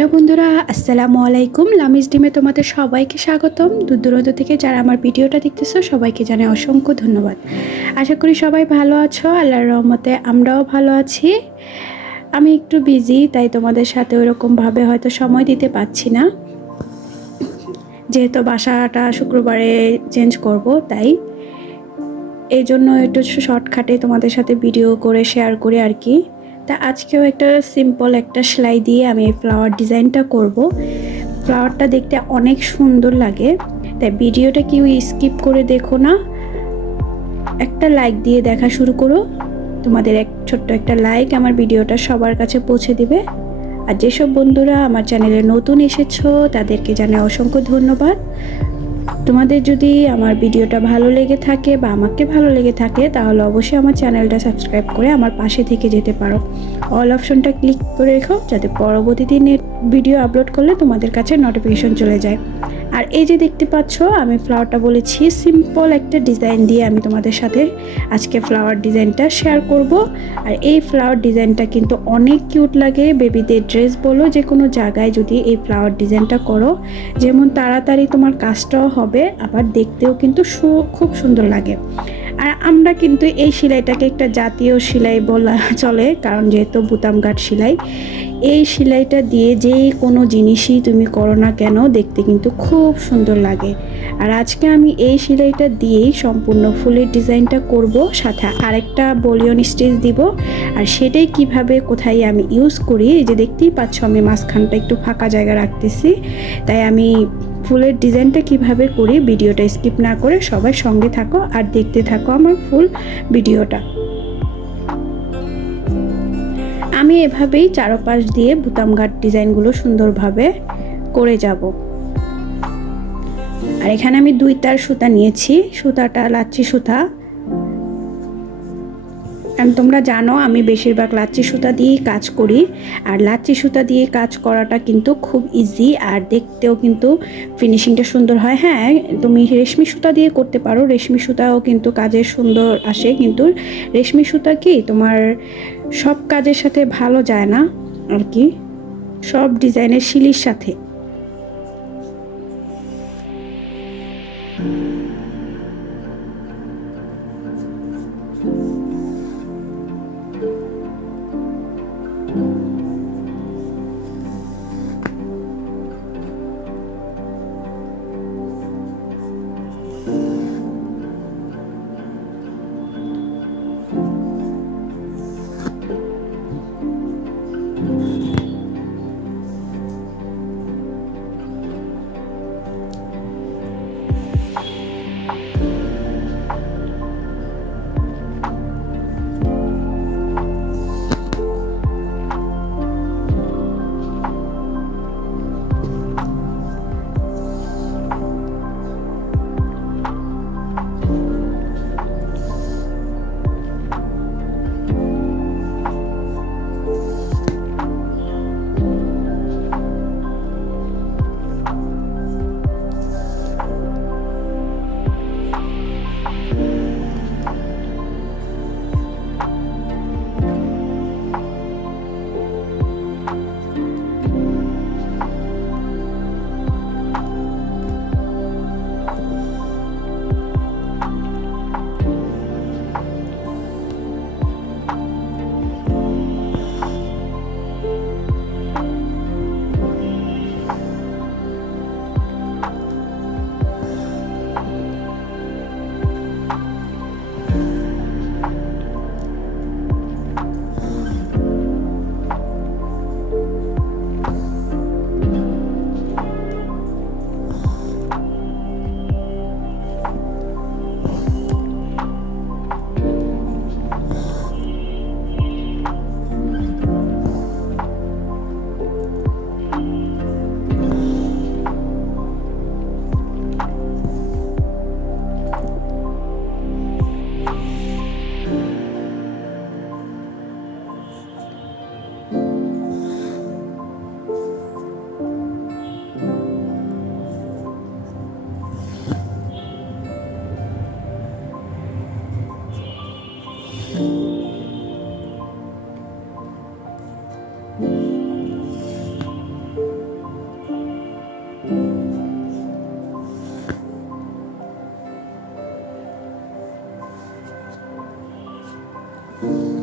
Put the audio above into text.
Hello বন্ধুরা, আসসালামু আলাইকুম। লামিজ ডিমে তোমাদের সবাইকে স্বাগতম। দূর দূরান্ত থেকে যারা আমার ভিডিওটা দেখতেছো সবাইকে জানাই অসংখ্য ধন্যবাদ। আশা করি সবাই ভালো আছো। আল্লাহর রহমতে আমরাও ভালো আছি। আমি একটু বিজি, তাই তোমাদের সাথে ওরকমভাবে হয়তো সময় দিতে পারছি না, যেহেতু বাসাটা শুক্রবারে চেঞ্জ করব, তাই এই জন্য একটু শর্টকাটে তোমাদের সাথে ভিডিও করে শেয়ার করি আর কি। তা আজকেও একটা সিম্পল একটা সেলাই দিয়ে আমি এই ফ্লাওয়ার ডিজাইনটা করব। ফ্লাওয়ারটা দেখতে অনেক সুন্দর লাগে, তাই ভিডিওটা কেউ স্কিপ করে দেখো না, একটা লাইক দিয়ে দেখা শুরু করো। তোমাদের ছোট্ট একটা লাইক আমার ভিডিওটা সবার কাছে পৌঁছে দিবে। আর যেসব বন্ধুরা আমার চ্যানেলে নতুন এসেছো তাদেরকে জানাই অসংখ্য ধন্যবাদ। তোমাদের যদি আমার ভিডিওটা ভালো লেগে থাকে বা আমাকে ভালো লেগে থাকে তাহলে অবশ্যই আমার চ্যানেলটা সাবস্ক্রাইব করে আমার পাশে থেকে যেতে পারো। অল অপশনটা ক্লিক করে রেখো যাতে পরবর্তী দিনে ভিডিও আপলোড করলে তোমাদের কাছে নোটিফিকেশন চলে যায়। আর এই যে দেখতে পাচ্ছ, আমি ফ্লাওয়ারটা বলেছি সিম্পল একটা ডিজাইন দিয়ে আমি তোমাদের সাথে আজকে ফ্লাওয়ার ডিজাইনটা শেয়ার করব। আর এই ফ্লাওয়ার ডিজাইনটা কিন্তু অনেক কিউট লাগে। বেবিদের ড্রেস বলো, যে কোনো জায়গায় যদি এই ফ্লাওয়ার ডিজাইনটা করো, যেমন তাড়াতাড়ি তোমার কাজটাও হবে, আবার দেখতেও কিন্তু খুব সুন্দর লাগে। আর আমরা কিন্তু এই সেলাইটাকে একটা জাতীয় সেলাই বলা চলে, কারণ যেহেতু বুতাম গাঁট সেলাই, এই সেলাইটা দিয়ে যে কোনো জিনিসই তুমি করো না কেন দেখতে কিন্তু খুব সুন্দর লাগে। আর আজকে আমি এই সেলাইটা দিয়েই সম্পূর্ণ ফুলের ডিজাইনটা করব, সাথে আরেকটা বলিয়ন স্টিচ দিব। আর সেটাই কিভাবে কোথায় আমি ইউজ করি, এই যে দেখতেই পাচ্ছ আমি মাঝখানটা একটু ফাঁকা জায়গা রাখতেছি, তাই আমি ফুলের ডিজাইনটা কিভাবে করি ভিডিওটা স্কিপ না করে সবাই সঙ্গে থাকো আর দেখতে থাকো আমার ফুল ভিডিওটা। আমি এভাবেই চারপাশ দিয়ে বুতাম গাঁট ডিজাইনগুলো সুন্দরভাবে করে যাব। আর এখানে আমি 2 তার সুতা নিয়েছি, সুতাটা লাচ্ছি সুতা। তোমরা জানো আমি বেশিরভাগ লাচ্ছি সুতা দিয়েই কাজ করি, আর লাচ্ছি সুতা দিয়ে কাজ করাটা কিন্তু খুব ইজি, আর দেখতেও কিন্তু ফিনিশিংটা সুন্দর হয়। হ্যাঁ, তুমি রেশমি সুতা দিয়ে করতে পারো, রেশমি সুতাও কিন্তু কাজে সুন্দর আসে, কিন্তু রেশমি সুতা কি তোমার সব কাজের সাথে ভালো যায় না আর কি, সব ডিজাইনের শিলির সাথে। you.